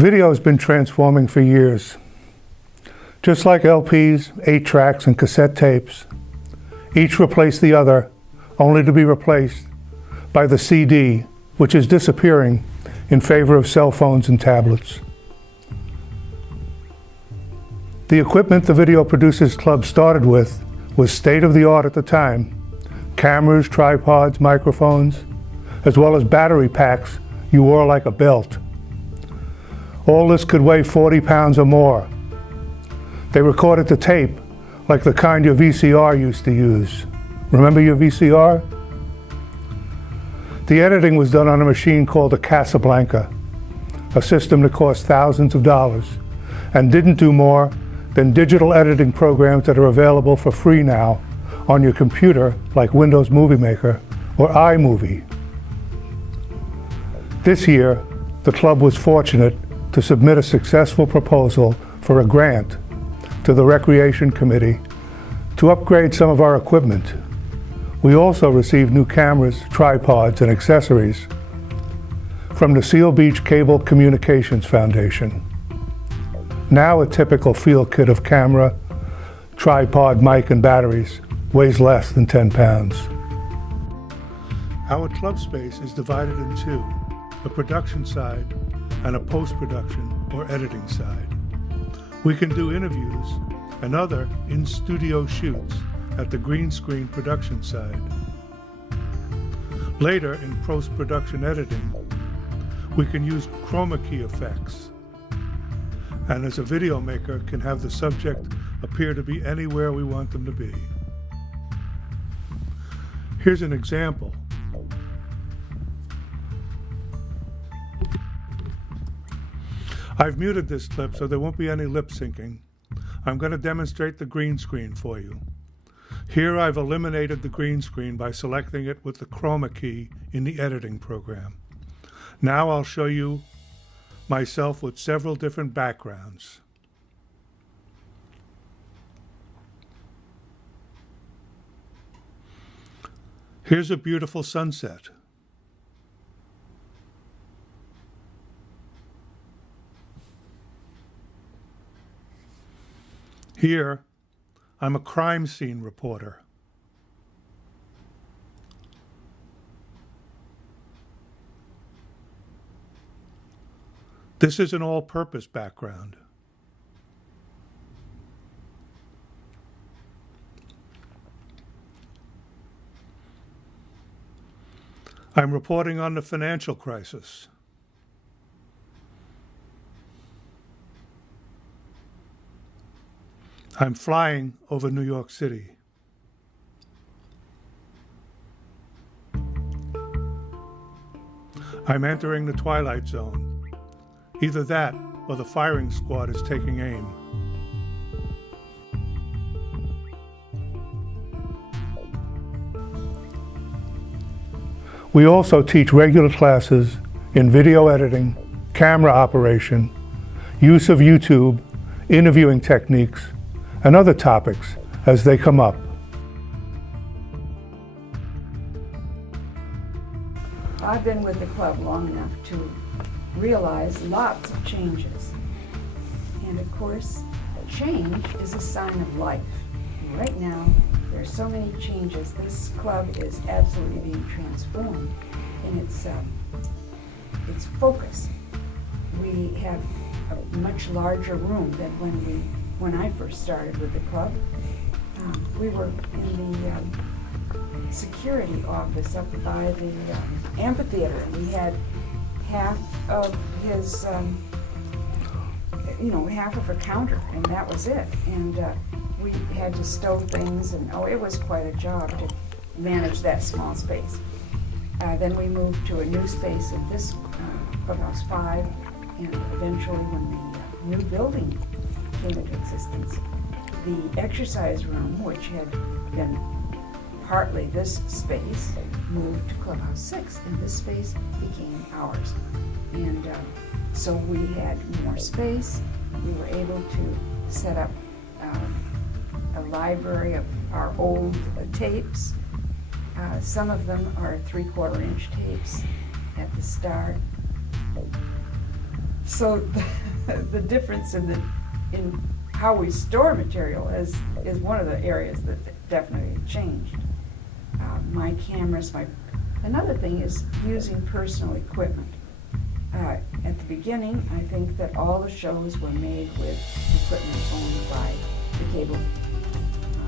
Video has been transforming for years. Just like LPs, 8-tracks, and cassette tapes, each replace the other, only to be replaced by the CD, which is disappearing in favor of cell phones and tablets. The equipment the Video Producers Club started with was state-of-the-art at the time. Cameras, tripods, microphones, as well as battery packs you wore like a belt. All this could weigh 40 pounds or more. They recorded the tape like the kind your VCR used to use. Remember your VCR? The editing was done on a machine called a Casablanca, a system that cost thousands of dollars and didn't do more than digital editing programs that are available for free now on your computer, like Windows Movie Maker or iMovie. This year, the club was fortunate to submit a successful proposal for a grant to the Recreation Committee to upgrade some of our equipment. We also received new cameras, tripods, and accessories from the Seal Beach Cable Communications Foundation. Now a typical field kit of camera, tripod, mic, and batteries weighs less than 10 pounds. Our club space is divided in two, a production side and a post-production or editing side. We can do interviews and other in-studio shoots at the green screen production side. Later, in post-production editing, we can use chroma key effects, and as a video maker can have the subject appear to be anywhere we want them to be. Here's an example. I've muted this clip so there won't be any lip syncing. I'm going to demonstrate the green screen for you. Here I've eliminated the green screen by selecting it with the chroma key in the editing program. Now I'll show you myself with several different backgrounds. Here's a beautiful sunset. Here, I'm a crime scene reporter. This is an all-purpose background. I'm reporting on the financial crisis. I'm flying over New York City. I'm entering the Twilight Zone. Either that or the firing squad is taking aim. We also teach regular classes in video editing, camera operation, use of YouTube, interviewing techniques, and other topics as they come up. I've been with the club long enough to realize lots of changes. And of course, change is a sign of life. Right now, there are so many changes. This club is absolutely being transformed in its focus. We have a much larger room than when I first started with the club. We were in the security office up by the amphitheater, and we had half of his, half of a counter, and that was it. And we had to stow things, and it was quite a job to manage that small space. Then we moved to a new space in this Clubhouse 5, and eventually when the new building came into existence, the exercise room, which had been partly this space, moved to Clubhouse 6, and this space became ours. And so we had more space. We were able to set up a library of our old tapes. Some of them are 3/4 inch tapes at the start. So the difference in how we store material is one of the areas that definitely changed. My cameras, another thing is using personal equipment. At the beginning, I think that all the shows were made with equipment owned by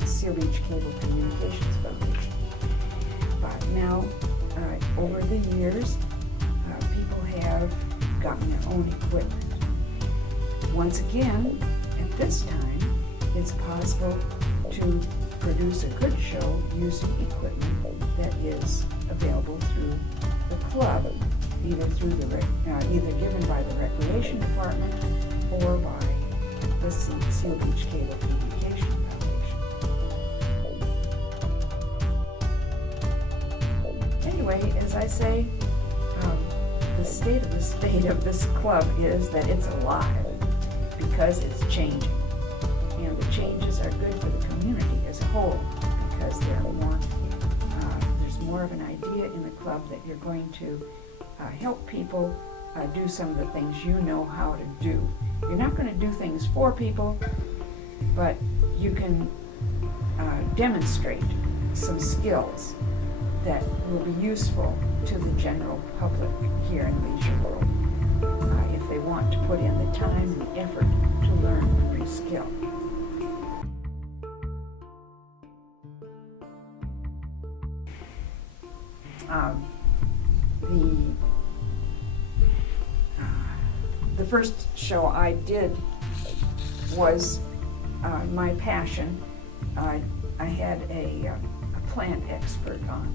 the Seal Beach Cable Communications Foundation. But now, over the years, people have gotten their own equipment. Once again, at this time, it's possible to produce a good show using equipment that is available through the club, either given by the Recreation Department or by the Seal Beach Cable Communication Foundation. Anyway, as I say, the state of this club is that it's alive because it's changing. And the changes are good for the community as a whole because there's more of an idea in the club that you're going to help people do some of the things you know how to do. You're not going to do things for people, but you can demonstrate some skills that will be useful to the general public here in Leisure World if they want to put in the time and the effort to learn a new skill. The first show I did was my passion. I had a plant expert on,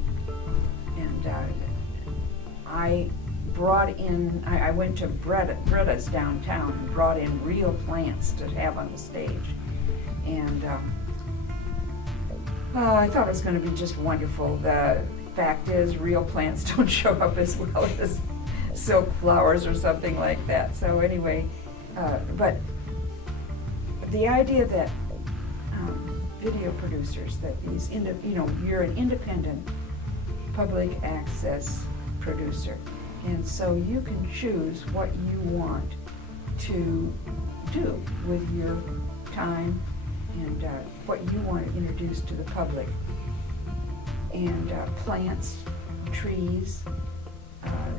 and I brought in, I went to Bretta's downtown and brought in real plants to have on the stage. And I thought it was going to be just wonderful. The fact is, real plants don't show up as well as silk flowers or something like that. So anyway, but the idea that video producers, that these, you're an independent public access producer, and so you can choose what you want to do with your time and what you want to introduce to the public. And plants, trees,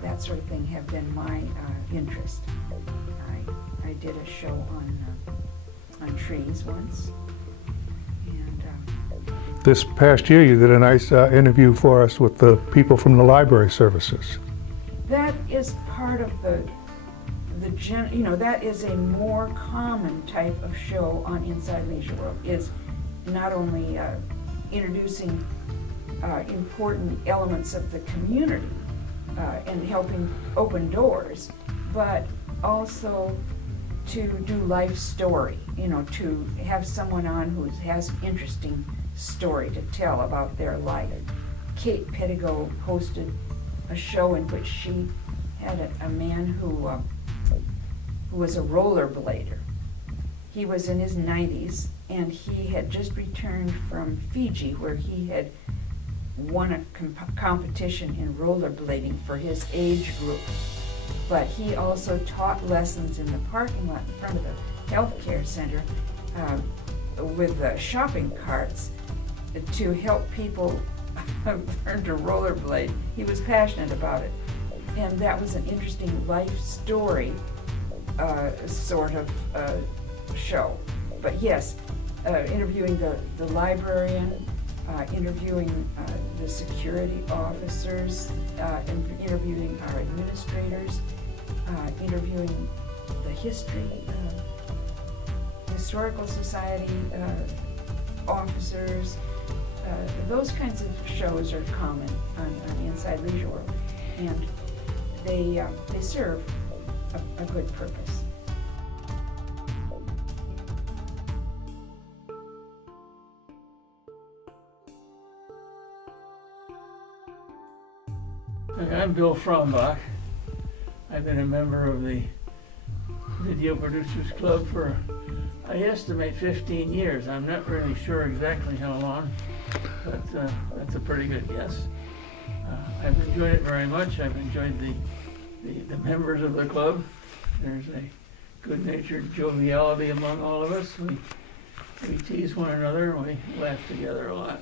that sort of thing have been my interest. I did a show on trees once. This past year, you did a nice interview for us with the people from the library services. That is part of that is a more common type of show on Inside Leisure World, is not only introducing important elements of the community and helping open doors, but also to do life story, to have someone on who has an interesting story to tell about their life. Kate Pettigo hosted a show in which she had a man who was a rollerblader. He was in his 90s, and he had just returned from Fiji, where he had won a competition in rollerblading for his age group. But he also taught lessons in the parking lot in front of the healthcare center with shopping carts to help people learn to rollerblade. He was passionate about it. And that was an interesting life story sort of show. But yes, interviewing the librarian, interviewing the security officers, interviewing our administrators, interviewing the historical society officers. Those kinds of shows are common on Inside Leisure World, and they serve a good purpose. I'm Bill Fraumbach. I've been a member of the Video Producers Club for, I estimate, 15 years. I'm not really sure exactly how long, but that's a pretty good guess. I've enjoyed it very much. I've enjoyed the members of the club. There's a good-natured joviality among all of us. We tease one another and we laugh together a lot.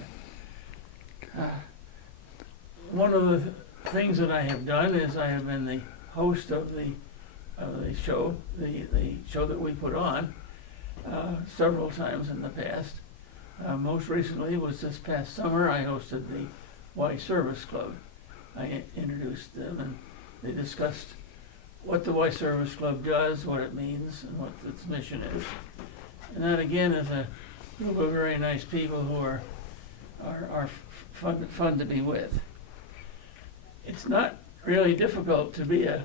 One of the things that I have done is I have been the host of the show, the show that we put on several times in the past. Most recently was this past summer. I hosted the Y Service Club. I introduced them and they discussed what the Y Service Club does, what it means, and what its mission is. And that again is a group of very nice people who are fun to be with. It's not really difficult to be a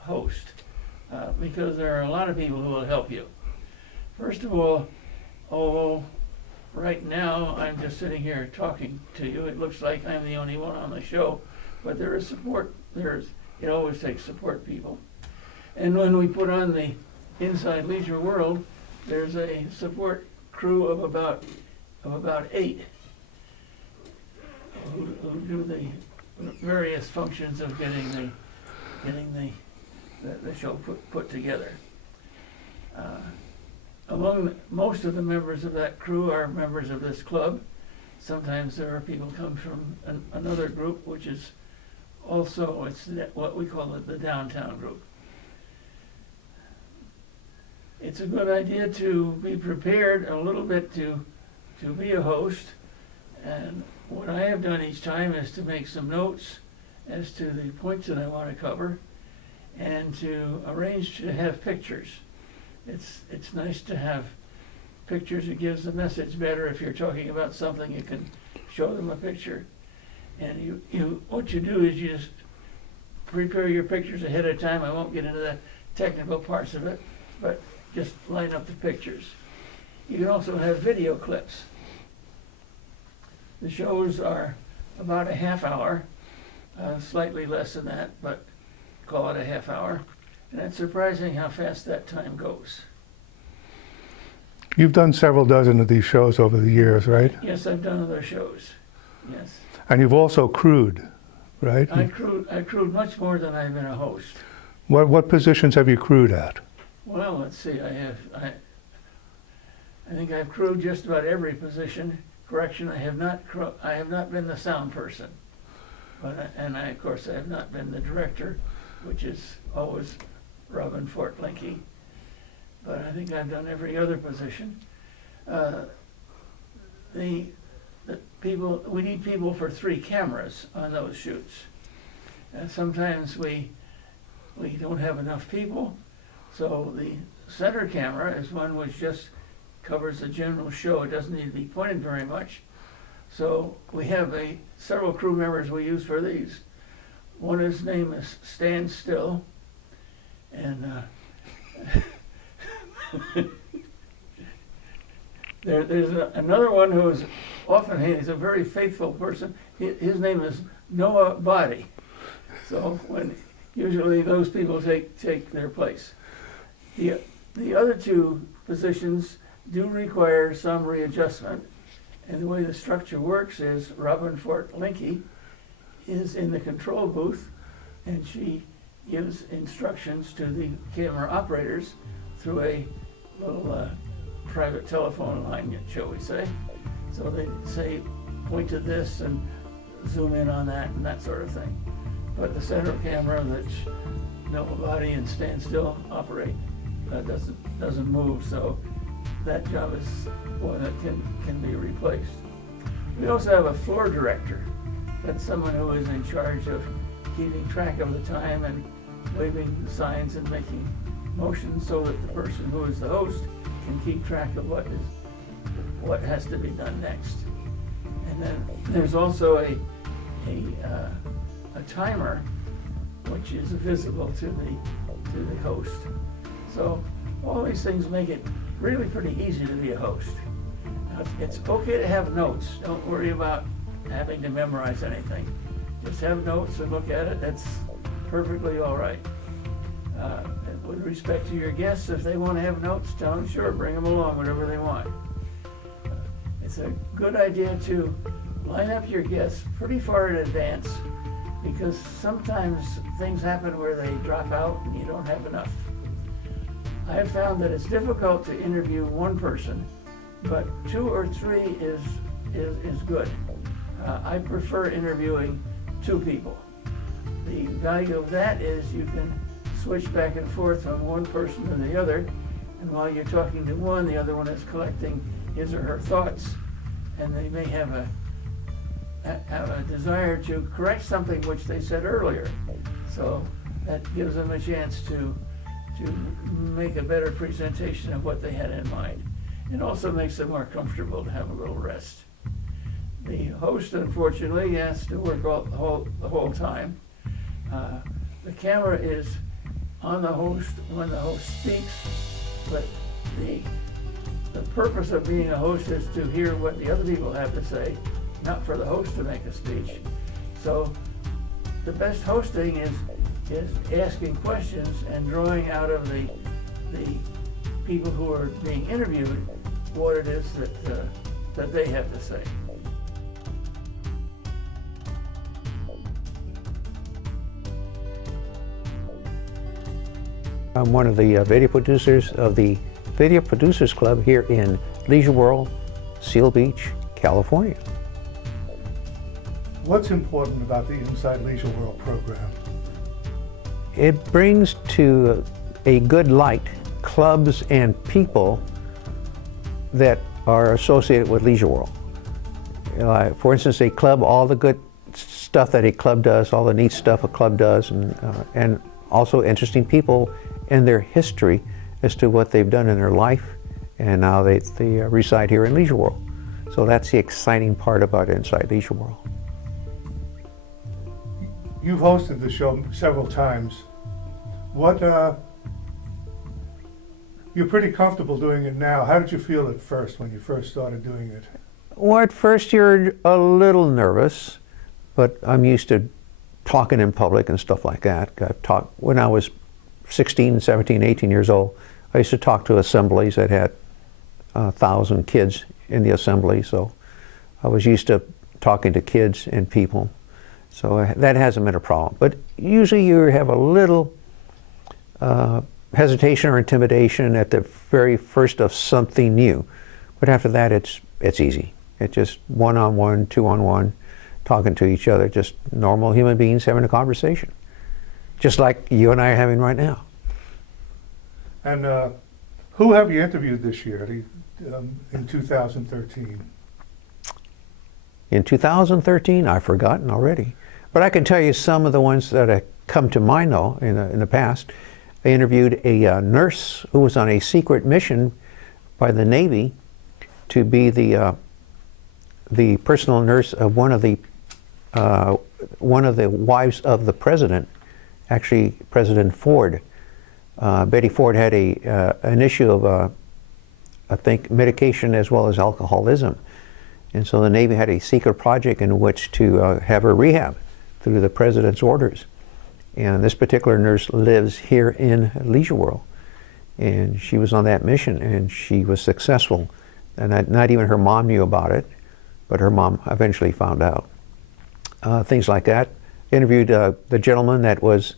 host because there are a lot of people who will help you. First of all, although right now I'm just sitting here talking to you, it looks like I'm the only one on the show, but there is support. It always takes support people. And when we put on the Inside Leisure World, there's a support crew of about 8 who do the various functions of getting the show put together. Among most of the members of that crew are members of this club. Sometimes there are people come from another group, which is also what we call the downtown group. It's a good idea to be prepared a little bit to be a host, and what I have done each time is to make some notes as to the points that I want to cover and to arrange to have pictures. It's nice to have pictures. It gives the message better. If you're talking about something, you can show them a picture. And what you do is you just prepare your pictures ahead of time. I won't get into the technical parts of it, but just line up the pictures. You can also have video clips. The shows are about a half hour, slightly less than that, but call it a half hour. And it's surprising how fast that time goes. You've done several dozen of these shows over the years, right? Yes, I've done other shows, yes. And you've also crewed, right? I crewed much more than I've been a host. What positions have you crewed at? Well, let's see, I think I've crewed just about every position. Correction, I have not been the sound person. Of course, I have not been the director, which is always Robin Fortlinke. But I think I've done every other position. We need people for 3 cameras on those shoots. Sometimes we don't have enough people, so the center camera is one which just covers the general show. It doesn't need to be pointed very much. So we have several crew members we use for these. One, his name is Stand Still, and there's another one who is often, he's a very faithful person. His name is Noah Body. So usually those people take their place. The other 2 positions do require some readjustment, and the way the structure works is Robin Fortlinke is in the control booth, and she gives instructions to the camera operators through a little private telephone line, shall we say. So they say, point to this and zoom in on that and that sort of thing. But the center camera that Noah Body and Stand Still operate doesn't move, so that job is one that can be replaced. We also have a floor director. That's someone who is in charge of keeping track of the time and waving the signs and making motions so that the person who is the host can keep track of what has to be done next. And then there's also a timer which is visible to the host. So all these things make it really pretty easy to be a host. Now, it's okay to have notes. Don't worry about having to memorize anything. Just have notes and look at it. That's perfectly all right. With respect to your guests, if they want to have notes, tell them, sure, bring them along, whatever they want. It's a good idea to line up your guests pretty far in advance, because sometimes things happen where they drop out and you don't have enough. I have found that it's difficult to interview one person, but 2 or 3 is good. I prefer interviewing 2 people. The value of that is you can switch back and forth from one person to the other, and while you're talking to one, the other one is collecting his or her thoughts, and they may have a desire to correct something which they said earlier. So that gives them a chance to make a better presentation of what they had in mind. It also makes them more comfortable to have a little rest. The host, unfortunately, has to work the whole time. The camera is on the host when the host speaks, but the purpose of being a host is to hear what the other people have to say, not for the host to make a speech. So the best hosting is asking questions and drawing out of the people who are being interviewed what it is that they have to say. I'm one of the video producers of the Video Producers Club here in Leisure World, Seal Beach, California. What's important about the Inside Leisure World program? It brings to a good light clubs and people that are associated with Leisure World. For instance, a club, all the good stuff that a club does, all the neat stuff a club does, and also interesting people and their history as to what they've done in their life and now they reside here in Leisure World. So that's the exciting part about Inside Leisure World. You've hosted the show several times. You're pretty comfortable doing it now. How did you feel at first when you first started doing it? Well, at first you're a little nervous, but I'm used to talking in public and stuff like that. I've talked when I was 16, 17, 18 years old. I used to talk to assemblies that had 1,000 kids in the assembly, so I was used to talking to kids and people. So that hasn't been a problem. But usually you have a little hesitation or intimidation at the very first of something new. But after that, it's easy. It's just one-on-one, two-on-one, talking to each other, just normal human beings having a conversation. Just like you and I are having right now. And who have you interviewed this year in 2013? In 2013, I've forgotten already. But I can tell you some of the ones that have come to mind though in the past. I interviewed a nurse who was on a secret mission by the Navy to be the personal nurse of one of the wives of the president, actually President Ford. Betty Ford had an issue of, I think, medication as well as alcoholism. And so the Navy had a secret project in which to have her rehab through the president's orders. And this particular nurse lives here in Leisure World. And she was on that mission and she was successful. And not even her mom knew about it, but her mom eventually found out. Things like that. Interviewed the gentleman that was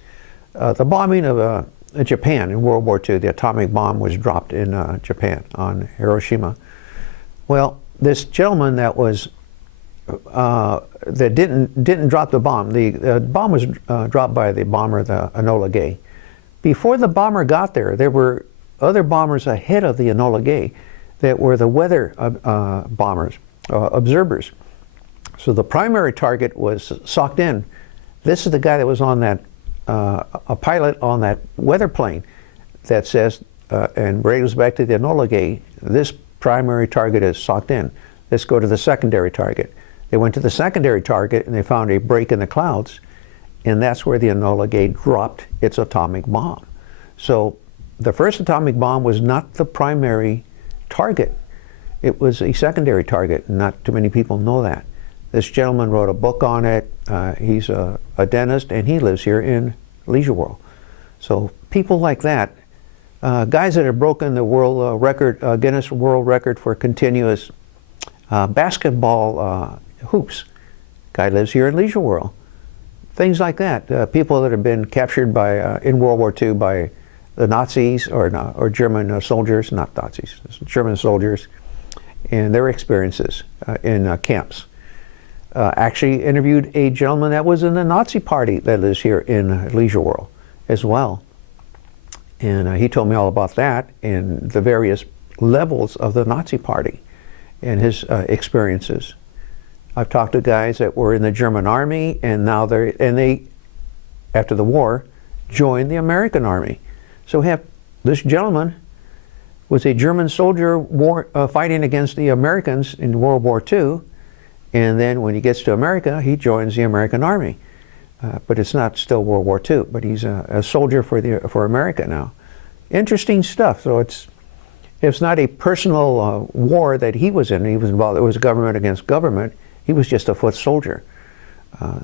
the bombing of Japan in World War II. The atomic bomb was dropped in Japan on Hiroshima. Well, this gentleman that was that didn't drop the bomb. The bomb was dropped by the bomber, the Enola Gay. Before the bomber got there, there were other bombers ahead of the Enola Gay that were the weather bombers, observers. So the primary target was Socked In. This is the guy that was on that, a pilot on that weather plane that says, and radios back to the Enola Gay, this primary target is Socked In. Let's go to the secondary target. They went to the secondary target and they found a break in the clouds, and that's where the Enola Gay dropped its atomic bomb. So the first atomic bomb was not the primary target. It was a secondary target. Not too many people know that. This gentleman wrote a book on it. He's a dentist and he lives here in Leisure World. So people like that, guys that have broken the world record, Guinness World Record for continuous basketball hoops. Guy lives here in Leisure World. things like that. People that have been captured by in World War II by the Nazis or German soldiers, not Nazis, German soldiers, and their experiences in camps. Actually interviewed a gentleman that was in the Nazi party that lives here in Leisure World as well. And he told me all about that and the various levels of the Nazi party and his experiences. I've talked to guys that were in the German army and now they, after the war, joined the American army. So we have this gentleman was a German soldier fighting against the Americans in World War II, and then when he gets to America, he joins the American army. But it's not still World War II, but he's a soldier for America now. Interesting stuff. So it's not a personal war that he was in. He was involved. It was government against government. He was just a foot soldier.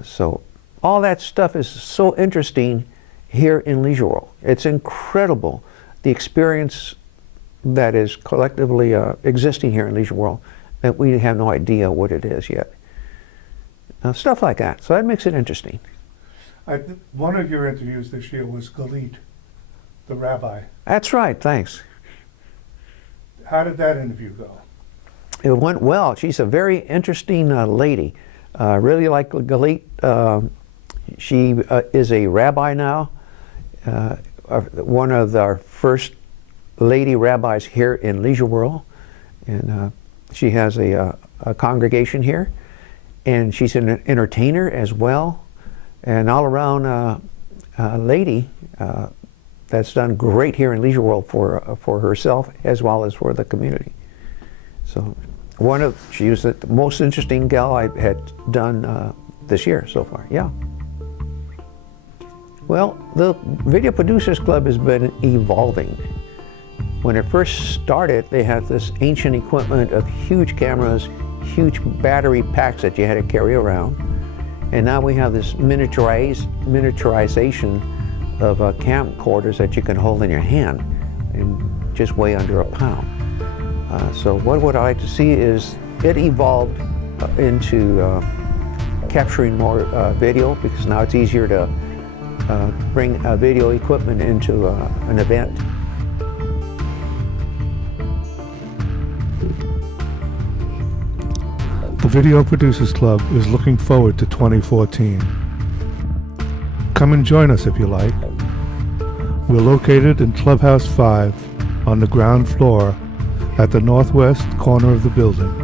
So all that stuff is so interesting here in Leisure World. It's incredible, the experience that is collectively existing here in Leisure World, that we have no idea what it is yet. Stuff like that. So that makes it interesting. One of your interviews this year was Galit, the rabbi. That's right, thanks. How did that interview go? It went well. She's a very interesting lady. Really like Galit. She is a rabbi now. One of our first lady rabbis here in Leisure World. And she has a congregation here. And she's an entertainer as well. And all around lady that's done great here in Leisure World for herself as well as for the community. So she was the most interesting gal I had done this year so far, yeah. Well, the Video Producers Club has been evolving. When it first started, they had this ancient equipment of huge cameras, huge battery packs that you had to carry around. And now we have this miniaturization of camcorders that you can hold in your hand and just weigh under a pound. So what would I like to see is it evolved into capturing more video, because now it's easier to bring video equipment into an event. The Video Producers Club is looking forward to 2014. Come and join us if you like. We're located in Clubhouse 5 on the ground floor at the northwest corner of the building.